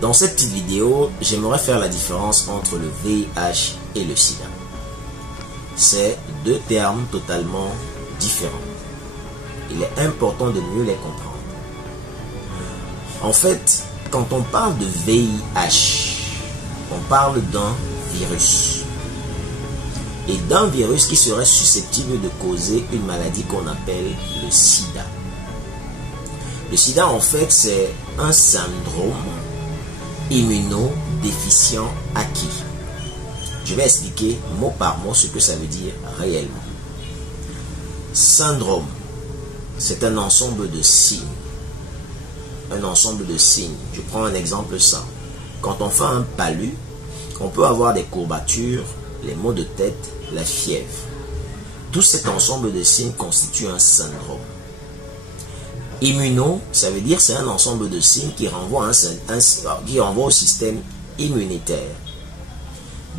Dans cette petite vidéo, j'aimerais faire la différence entre le VIH et le sida. C'est deux termes totalement différents. Il est important de mieux les comprendre. En fait, quand on parle de VIH, on parle d'un virus. Et d'un virus qui serait susceptible de causer une maladie qu'on appelle le sida. Le sida, en fait, c'est un syndrome immunodéficient acquis. Je vais expliquer mot par mot ce que ça veut dire réellement. Syndrome, c'est un ensemble de signes. Un ensemble de signes. Je prends un exemple simple. Quand on fait un palu, on peut avoir des courbatures, les maux de tête, la fièvre. Tout cet ensemble de signes constitue un syndrome. Immuno, ça veut dire c'est un ensemble de signes qui renvoie au système immunitaire.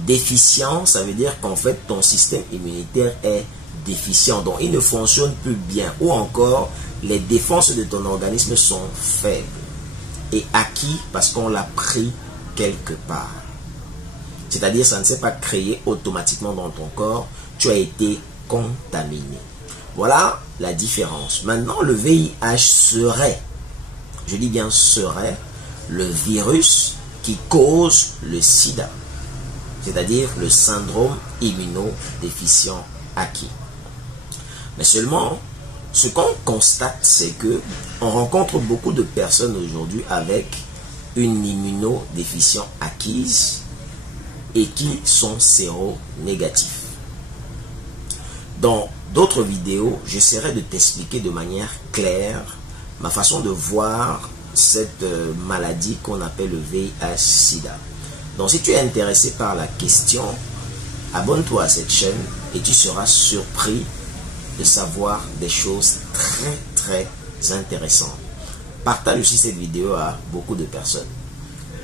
Déficient, ça veut dire qu'en fait ton système immunitaire est déficient, donc il ne fonctionne plus bien, ou encore les défenses de ton organisme sont faibles. Et acquis parce qu'on l'a pris quelque part. C'est-à-dire ça ne s'est pas créé automatiquement dans ton corps, tu as été contaminé. Voilà la différence. Maintenant, le VIH serait, je dis bien serait, le virus qui cause le sida. C'est-à-dire le syndrome immunodéficient acquis. Mais seulement, ce qu'on constate, c'est que on rencontre beaucoup de personnes aujourd'hui avec une immunodéficience acquise et qui sont séronégatifs. Dans d'autres vidéos, j'essaierai de t'expliquer de manière claire ma façon de voir cette maladie qu'on appelle le VIH-Sida. Donc si tu es intéressé par la question, abonne-toi à cette chaîne et tu seras surpris de savoir des choses très intéressantes. Partage aussi cette vidéo à beaucoup de personnes.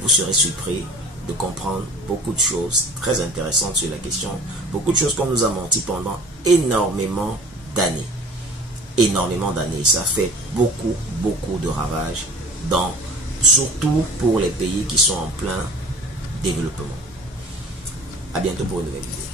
Vous serez surpris de comprendre beaucoup de choses très intéressantes sur la question. Beaucoup de choses qu'on nous a menti pendant énormément d'années. Énormément d'années. Ça fait beaucoup de ravages, surtout pour les pays qui sont en plein développement. À bientôt pour une nouvelle vidéo.